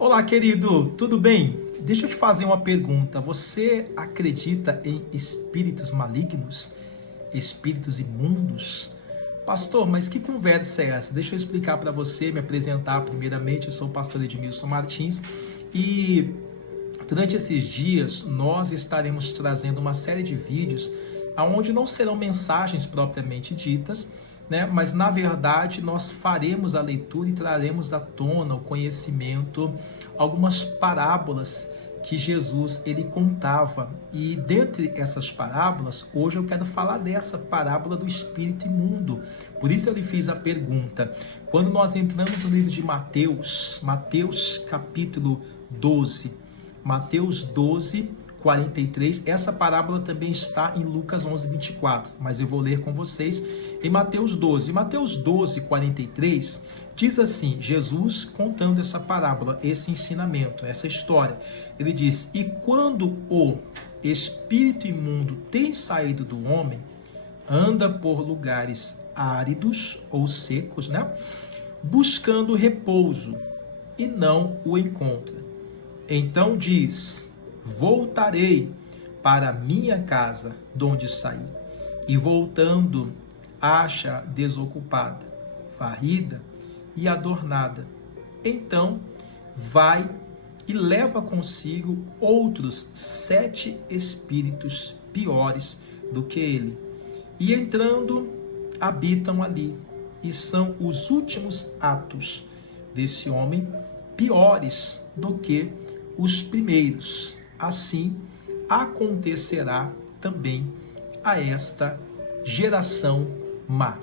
Olá, querido, tudo bem? Deixa eu te fazer uma pergunta. Você acredita em espíritos malignos? Espíritos imundos? Pastor, mas que conversa é essa? Deixa eu explicar para você, me apresentar primeiramente. Eu sou o pastor Edmilson Martins e durante esses dias nós estaremos trazendo uma série de vídeos onde não serão mensagens propriamente ditas, né? Mas na verdade nós faremos a leitura e traremos à tona o conhecimento, algumas parábolas que Jesus ele contava. E dentre essas parábolas, hoje eu quero falar dessa parábola do espírito imundo. Por isso eu lhe fiz a pergunta. Quando nós entramos no livro de Mateus capítulo 12, Mateus 12, 43, essa parábola também está em Lucas 11, 24, mas eu vou ler com vocês em Mateus 12. Mateus 12, 43, diz assim, Jesus contando essa parábola, esse ensinamento, essa história. Ele diz, e quando o espírito imundo tem saído do homem, anda por lugares áridos ou secos, né? Buscando repouso, e não o encontra. Então diz, voltarei para minha casa, donde saí. E voltando, acha desocupada, varrida e adornada. Então vai e leva consigo outros 7 espíritos piores do que ele. E entrando, habitam ali. E são os últimos atos desse homem piores do que os primeiros. Assim acontecerá também a esta geração má.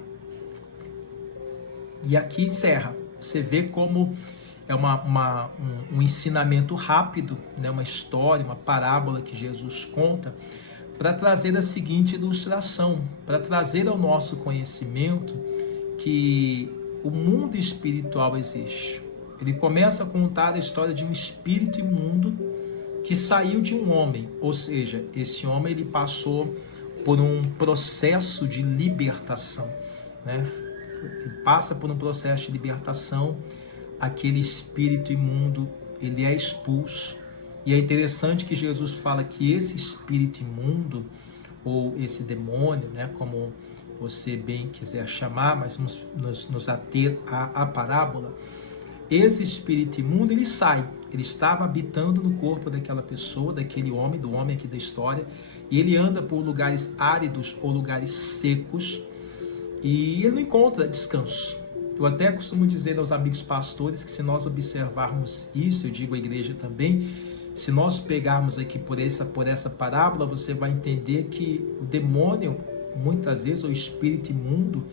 E aqui encerra. Você vê como é um ensinamento rápido, né? Uma história, uma parábola que Jesus conta para trazer a seguinte ilustração, para trazer ao nosso conhecimento que o mundo espiritual existe. Ele começa a contar a história de um espírito imundo que saiu de um homem, ou seja, esse homem ele passou por um processo de libertação, né? Ele passa por um processo de libertação, aquele espírito imundo, ele é expulso, e é interessante que Jesus fala que esse espírito imundo, ou esse demônio, né, como você bem quiser chamar, mas nos ater à parábola, esse espírito imundo, ele sai, ele estava habitando no corpo daquela pessoa, daquele homem, do homem aqui da história, e ele anda por lugares áridos ou lugares secos, e ele não encontra descanso. Eu até costumo dizer aos amigos pastores que se nós observarmos isso, eu digo à igreja também, se nós pegarmos aqui por essa parábola, você vai entender que o demônio, muitas vezes, o espírito imundo,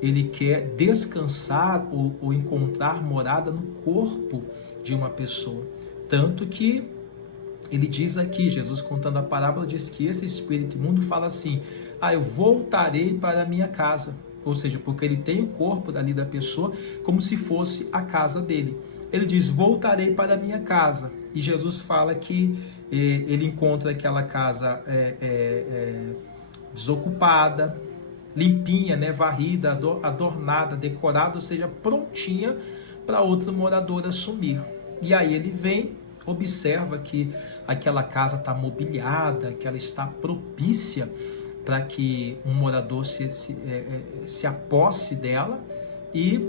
ele quer descansar ou encontrar morada no corpo de uma pessoa. Tanto que ele diz aqui, Jesus contando a parábola, diz que esse espírito imundo fala assim, eu voltarei para a minha casa. Ou seja, porque ele tem o corpo dali da pessoa como se fosse a casa dele. Ele diz, voltarei para a minha casa. E Jesus fala que ele encontra aquela casa desocupada, limpinha, né, varrida, adornada, decorada, ou seja, prontinha para outro morador assumir. E aí ele vem, observa que aquela casa está mobiliada, que ela está propícia para que um morador se aposse dela, e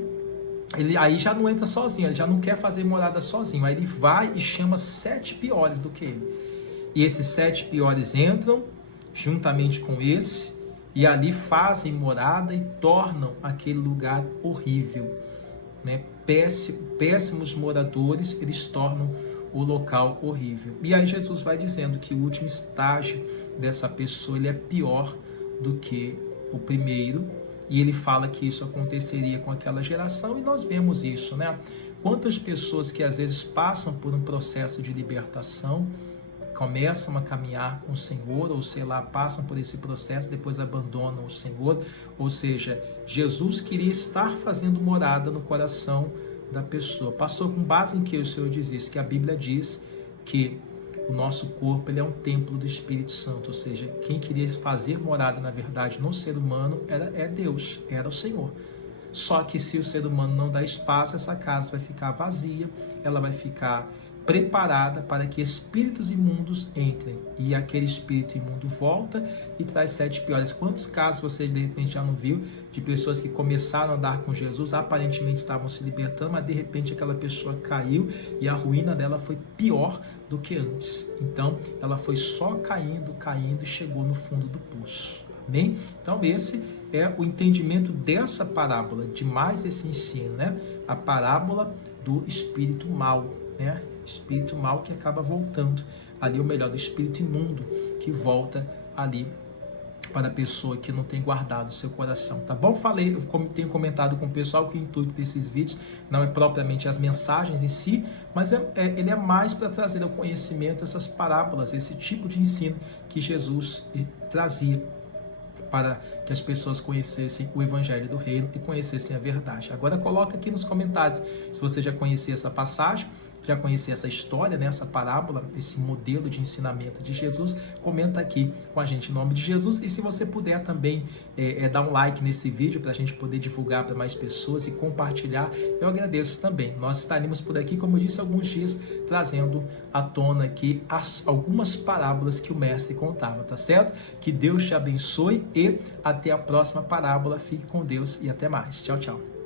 ele aí já não entra sozinho, ele já não quer fazer morada sozinho, aí ele vai e chama 7 piores do que ele. E esses 7 piores entram juntamente com esse, e ali fazem morada e tornam aquele lugar horrível, né? Péssimos moradores, eles tornam o local horrível. E aí Jesus vai dizendo que o último estágio dessa pessoa ele é pior do que o primeiro, e ele fala que isso aconteceria com aquela geração, e nós vemos isso, né? Quantas pessoas que às vezes passam por um processo de libertação, começam a caminhar com o Senhor, ou sei lá, passam por esse processo, depois abandonam o Senhor, ou seja, Jesus queria estar fazendo morada no coração da pessoa. Pastor, com base em que o Senhor diz isso? Que a Bíblia diz que o nosso corpo ele é um templo do Espírito Santo, ou seja, quem queria fazer morada, na verdade, no ser humano é Deus, era o Senhor. Só que se o ser humano não dá espaço, essa casa vai ficar vazia, ela vai ficar preparada para que espíritos imundos entrem. E aquele espírito imundo volta e traz 7 piores. Quantos casos você de repente já não viu de pessoas que começaram a andar com Jesus, aparentemente estavam se libertando, mas de repente aquela pessoa caiu e a ruína dela foi pior do que antes. Então ela foi só caindo e chegou no fundo do poço. Amém? Então esse é o entendimento dessa parábola, de mais esse ensino, né? A parábola do espírito mau, né? Espírito mau que acaba voltando ali, ou melhor, do espírito imundo que volta ali para a pessoa que não tem guardado o seu coração, tá bom? Eu tenho comentado com o pessoal que o intuito desses vídeos não é propriamente as mensagens em si, mas ele é mais para trazer ao conhecimento essas parábolas, esse tipo de ensino que Jesus trazia para que as pessoas conhecessem o Evangelho do Reino e conhecessem a verdade. Agora coloca aqui nos comentários se você já conhecia essa passagem, já conhecia essa história, né, essa parábola, esse modelo de ensinamento de Jesus. Comenta aqui com a gente em nome de Jesus. E se você puder também dar um like nesse vídeo para a gente poder divulgar para mais pessoas e compartilhar, eu agradeço também. Nós estaremos por aqui, como eu disse, alguns dias trazendo à tona aqui algumas parábolas que o mestre contava, tá certo? Que Deus te abençoe e até a próxima parábola. Fique com Deus e até mais. Tchau, tchau.